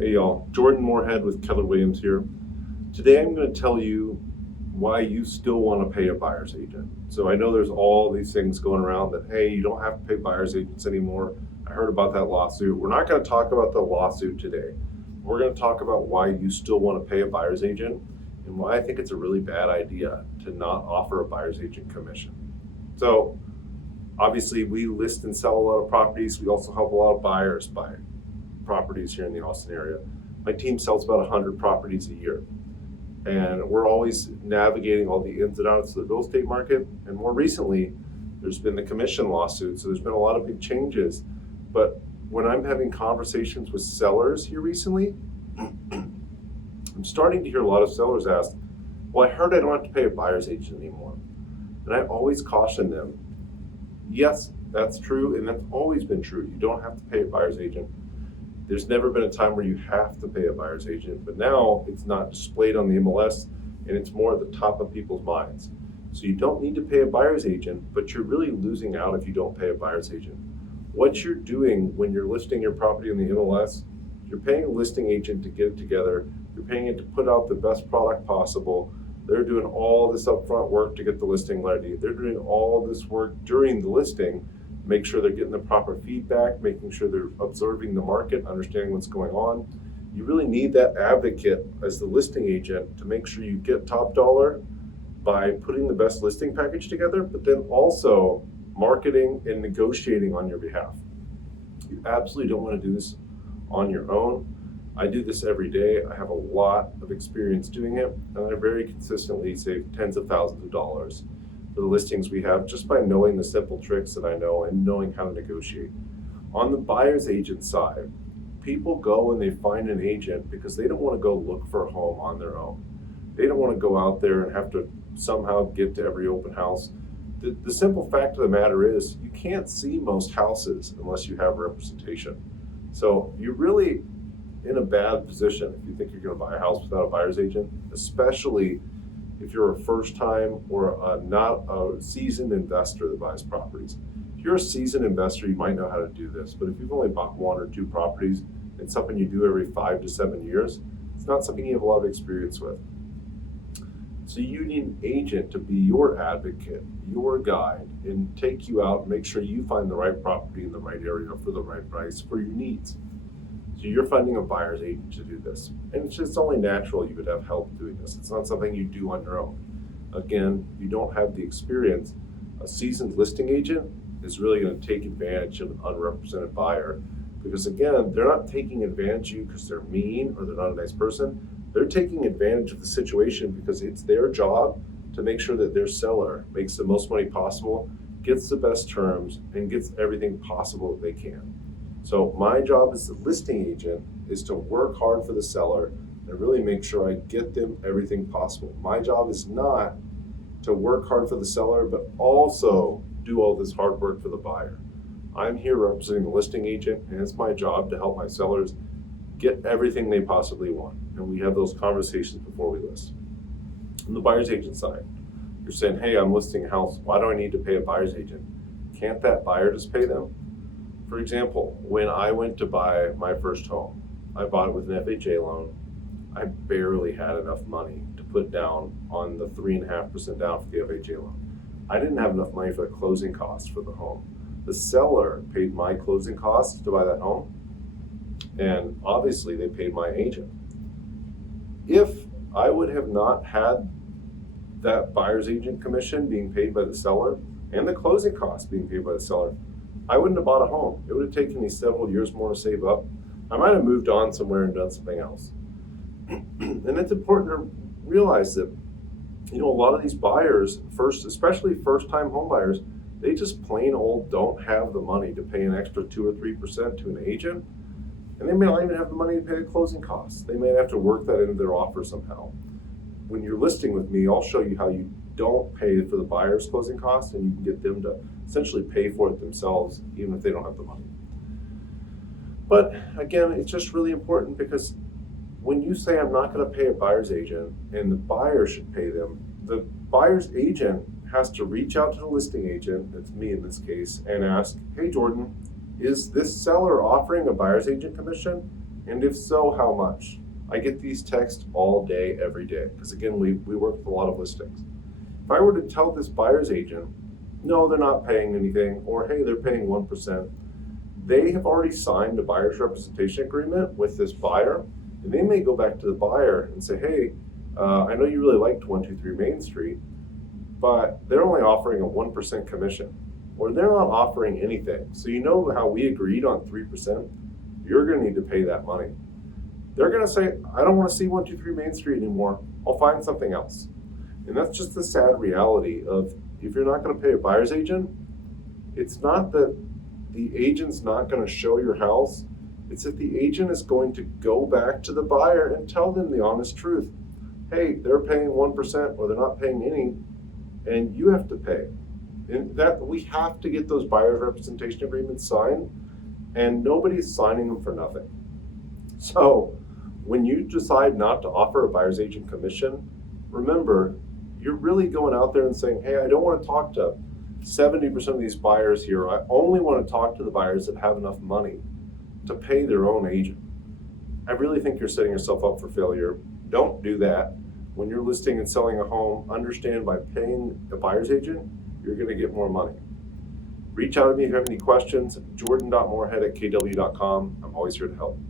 Hey y'all, Jordan Moorhead with Keller Williams here. Today I'm going to tell you why you still want to pay a buyer's agent. So I know there's all these things going around that, hey, you don't have to pay buyer's agents anymore. I heard about that lawsuit. We're not going to talk about the lawsuit today. We're going to talk about why you still want to pay a buyer's agent and why I think it's a really bad idea to not offer a buyer's agent commission. So obviously we list and sell a lot of properties. We also help a lot of buyers buy properties here in the Austin area. My team sells about 100 properties a year, and we're always navigating all the ins and outs of the real estate market. And more recently, there's been the commission lawsuit, so there's been a lot of big changes. But when I'm having conversations with sellers here recently, I'm starting to hear a lot of sellers ask, well, I heard I don't have to pay a buyer's agent anymore. And I always caution them, yes, that's true, and that's always been true. You don't have to pay a buyer's agent. There's never been a time where you have to pay a buyer's agent, but now it's not displayed on the MLS and it's more at the top of people's minds. So you don't need to pay a buyer's agent, but you're really losing out if you don't pay a buyer's agent. What you're doing when you're listing your property on the MLS, you're paying a listing agent to get it together, you're paying it to put out the best product possible. They're doing all this upfront work to get the listing ready. They're doing all this work during the listing, make sure they're getting the proper feedback, making sure they're observing the market, understanding what's going on. You really need that advocate as the listing agent to make sure you get top dollar by putting the best listing package together, but then also marketing and negotiating on your behalf. You absolutely don't want to do this on your own. I do this every day. I have a lot of experience doing it, and I very consistently save tens of thousands of dollars for the listings we have just by knowing the simple tricks that I know and knowing how to negotiate. On the buyer's agent side, people go and they find an agent because they don't want to go look for a home on their own. They don't want to go out there and have to somehow get to every open house. The simple fact of the matter is you can't see most houses unless you have representation. So you're really in a bad position if you think you're going to buy a house without a buyer's agent, especially if you're a first time or not a seasoned investor that buys properties. If you're a seasoned investor, you might know how to do this, but if you've only bought one or two properties, it's something you do every 5 to 7 years, it's not something you have a lot of experience with. So you need an agent to be your advocate, your guide, and take you out and make sure you find the right property in the right area for the right price for your needs. So you're finding a buyer's agent to do this. And it's just only natural you would have help doing this. It's not something you do on your own. Again, you don't have the experience. A seasoned listing agent is really going to take advantage of an unrepresented buyer because, again, they're not taking advantage of you because they're mean or they're not a nice person. They're taking advantage of the situation because it's their job to make sure that their seller makes the most money possible, gets the best terms, and gets everything possible that they can. So my job as the listing agent is to work hard for the seller and really make sure I get them everything possible. My job is not to work hard for the seller, but also do all this hard work for the buyer. I'm here representing the listing agent, and it's my job to help my sellers get everything they possibly want. And we have those conversations before we list. On the buyer's agent side, you're saying, hey, I'm listing a house. Why do I need to pay a buyer's agent? Can't that buyer just pay them? For example, when I went to buy my first home, I bought it with an FHA loan. I barely had enough money to put down on the 3.5% down for the FHA loan. I didn't have enough money for the closing costs for the home. The seller paid my closing costs to buy that home, and obviously they paid my agent. If I would have not had that buyer's agent commission being paid by the seller and the closing costs being paid by the seller, I wouldn't have bought a home. It would have taken me several years more to save up. I might have moved on somewhere and done something else. And it's important to realize that, a lot of these buyers, especially first-time home buyers, they just plain old don't have the money to pay an extra 2 or 3% to an agent. And they may not even have the money to pay the closing costs. They may have to work that into their offer somehow. When you're listing with me, I'll show you how you don't pay for the buyer's closing costs, and you can get them to essentially pay for it themselves, even if they don't have the money. But again, it's just really important because when you say I'm not going to pay a buyer's agent and the buyer should pay them, the buyer's agent has to reach out to the listing agent, that's me in this case, and ask, hey Jordan, is this seller offering a buyer's agent commission? And if so, how much? I get these texts all day, every day, because again, we work with a lot of listings. If I were to tell this buyer's agent, no, they're not paying anything, or hey, they're paying 1%, they have already signed a buyer's representation agreement with this buyer, and they may go back to the buyer and say, hey, I know you really liked 123 Main Street, but they're only offering a 1% commission, or they're not offering anything. So you know how we agreed on 3%? You're gonna need to pay that money. They're gonna say, I don't wanna see 123 Main Street anymore. I'll find something else. And that's just the sad reality of, if you're not gonna pay a buyer's agent, it's not that the agent's not gonna show your house, it's that the agent is going to go back to the buyer and tell them the honest truth. Hey, they're paying 1% or they're not paying any, and you have to pay. And that we have to get those buyer's representation agreements signed, and nobody's signing them for nothing. So when you decide not to offer a buyer's agent commission, remember, you're really going out there and saying, hey, I don't want to talk to 70% of these buyers here. I only want to talk to the buyers that have enough money to pay their own agent. I really think you're setting yourself up for failure. Don't do that. When you're listing and selling a home, understand by paying a buyer's agent, you're going to get more money. Reach out to me if you have any questions, jordan.moorhead@kw.com. I'm always here to help.